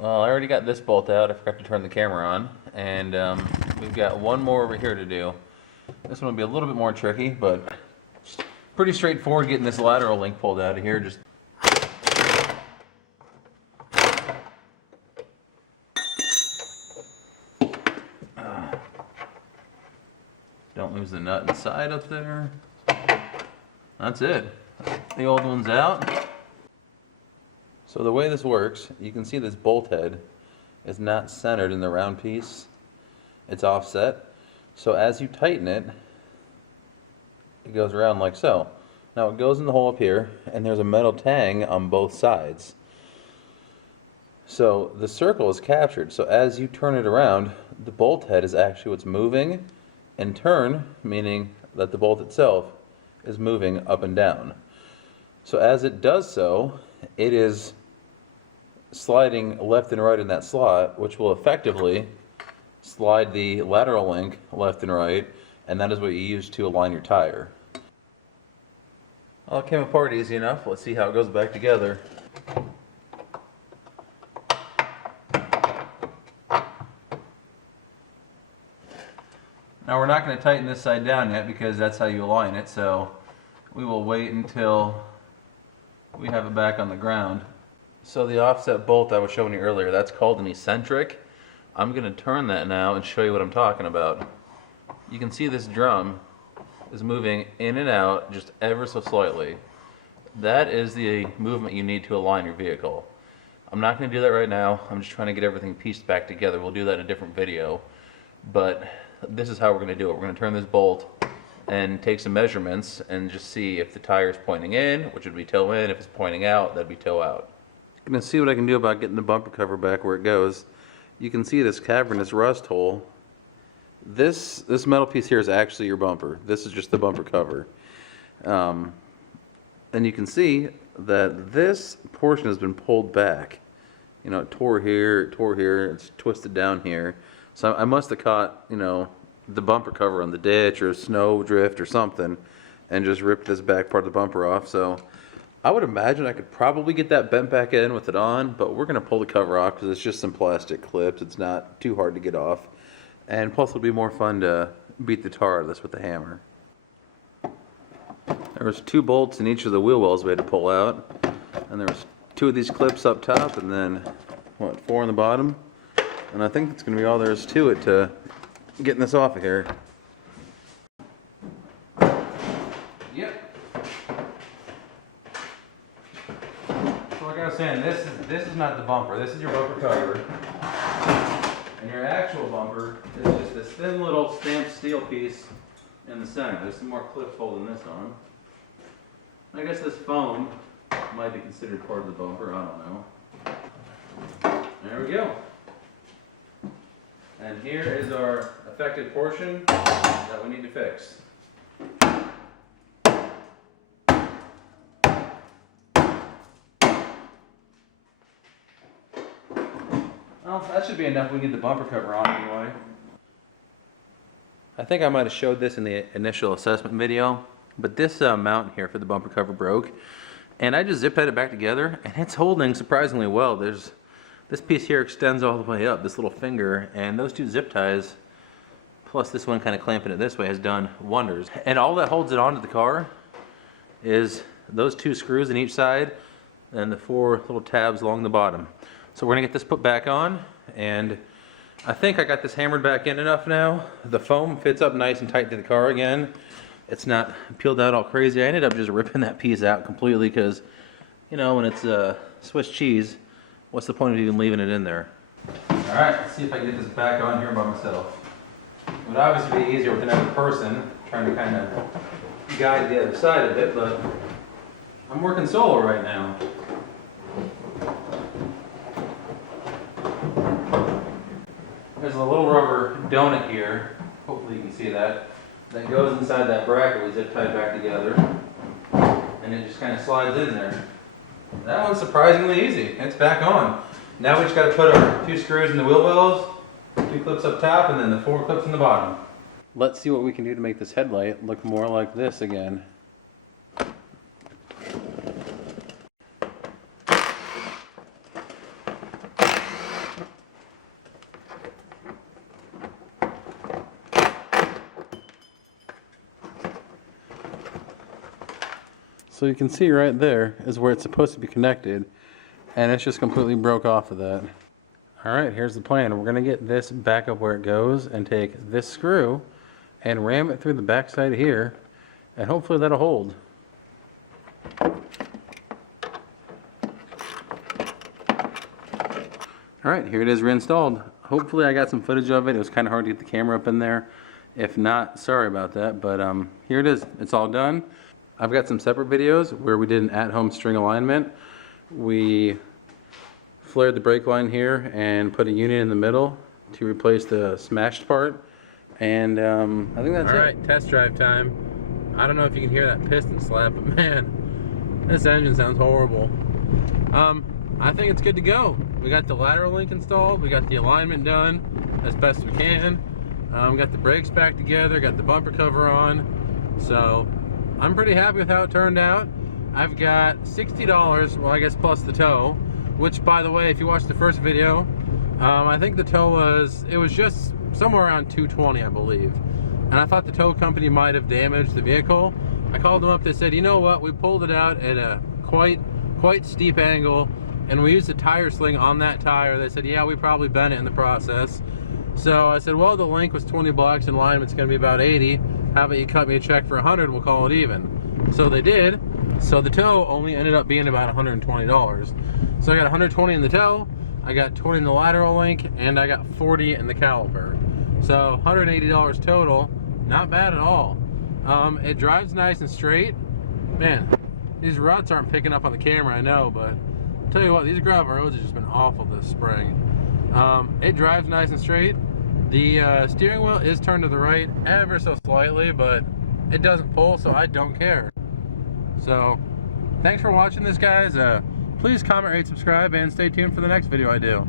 Well, I already got this bolt out. I forgot to turn the camera on. And we've got one more over here to do. This one will be a little bit more tricky, but pretty straightforward getting this lateral link pulled out of here. Just don't lose the nut inside up there. That's it. The old one's out. So the way this works, you can see this bolt head is not centered in the round piece. It's offset. So as you tighten it, it goes around like so. Now it goes in the hole up here, and there's a metal tang on both sides. So the circle is captured. So as you turn it around, the bolt head is actually what's moving, and turn, meaning that the bolt itself is moving up and down. So as it does so, it is sliding left and right in that slot, which will effectively slide the lateral link left and right, and that is what you use to align your tire. Well, it came apart easy enough. Let's see how it goes back together. Now we're not going to tighten this side down yet because that's how you align it, so we will wait until we have it back on the ground. So the offset bolt I was showing you earlier, that's called an eccentric. I'm going to turn that now and show you what I'm talking about. You can see this drum is moving in and out just ever so slightly. That is the movement you need to align your vehicle. I'm not going to do that right now. I'm just trying to get everything pieced back together. We'll do that in a different video. But this is how we're going to do it. We're going to turn this bolt and take some measurements and just see if the tire is pointing in, which would be toe in. If it's pointing out, that'd be toe out. I'm going to see what I can do about getting the bumper cover back where it goes. You can see this cavernous rust hole. This metal piece here is actually your bumper. This is just the bumper cover. And you can see that this portion has been pulled back. You know, it tore here, it's twisted down here. So I must have caught, you know, the bumper cover on the ditch or a snow drift or something and just ripped this back part of the bumper off. So I would imagine I could probably get that bent back in with it on, but we're going to pull the cover off because it's just some plastic clips. It's not too hard to get off. And plus it'll be more fun to beat the tar out of this with the hammer. There was 2 bolts in each of the wheel wells we had to pull out. And there was 2 of these clips up top and then, what, 4 on the bottom? And I think that's going to be all there is to it to getting this off of here. Yep. So like I was saying, this is not the bumper. This is your bumper cover. And your actual bumper is just this thin little stamped steel piece in the center. There's some more clips holding this on. I guess this foam might be considered part of the bumper. I don't know. There we go. And here is our affected portion that we need to fix. Well, that should be enough. We can get the bumper cover on anyway. I think I might have showed this in the initial assessment video, but this mount here for the bumper cover broke. And I just zip tied it back together, and it's holding surprisingly well. This piece here extends all the way up, this little finger, and those 2 zip ties, plus this one kind of clamping it this way, has done wonders. And all that holds it onto the car is those 2 screws in each side and the 4 little tabs along the bottom. So we're going to get this put back on, and I think I got this hammered back in enough now. The foam fits up nice and tight to the car again. It's not peeled out all crazy. I ended up just ripping that piece out completely because, you know, when it's Swiss cheese, what's the point of even leaving it in there? Alright, let's see if I can get this back on here by myself. It would obviously be easier with another person trying to kind of guide the other side of it, but I'm working solo right now. There's a little rubber donut here, hopefully you can see that goes inside that bracket we zip tied back together, and it just kind of slides in there. That one's surprisingly easy. It's back on. Now we just got to put our 2 screws in the wheel wells, 2 clips up top, and then the 4 clips in the bottom. Let's see what we can do to make this headlight look more like this again. So you can see right there is where it's supposed to be connected, and it's just completely broke off of that. All right, here's the plan. We're gonna get this back up where it goes and take this screw and ram it through the back side here, and hopefully that'll hold. All right, here it is reinstalled. Hopefully I got some footage of it. It was kind of hard to get the camera up in there. If not, sorry about that, but here it is. It's all done. I've got some separate videos where we did an at-home string alignment. We flared the brake line here and put a unit in the middle to replace the smashed part. And I think that's it. All right, test drive time. I don't know if you can hear that piston slap, but man, this engine sounds horrible. I think it's good to go. We got the lateral link installed. We got the alignment done as best we can. Got the brakes back together. Got the bumper cover on. So I'm pretty happy with how it turned out. I've got $60, well I guess plus the tow, which by the way, if you watched the first video, I think the tow was just somewhere around $220, I believe. And I thought the tow company might have damaged the vehicle. I called them up, they said, you know what, we pulled it out at a quite steep angle, and we used a tire sling on that tire. They said, yeah, we probably bent it in the process. So I said, well, the link was 20 bucks and alignment's gonna be about 80. How about you cut me a check for 100, we'll call it even. So they did. So the tow only ended up being about $120. So I got 120 in the tow, I got 20 in the lateral link, and I got 40 in the caliper. So $180 total, not bad at all. It drives nice and straight. Man, these ruts aren't picking up on the camera, I know, but I'll tell you what, these gravel roads have just been awful this spring. It drives nice and straight. The steering wheel is turned to the right ever so slightly, but it doesn't pull, so I don't care. So, thanks for watching this, guys. Please comment, rate, subscribe, and stay tuned for the next video I do.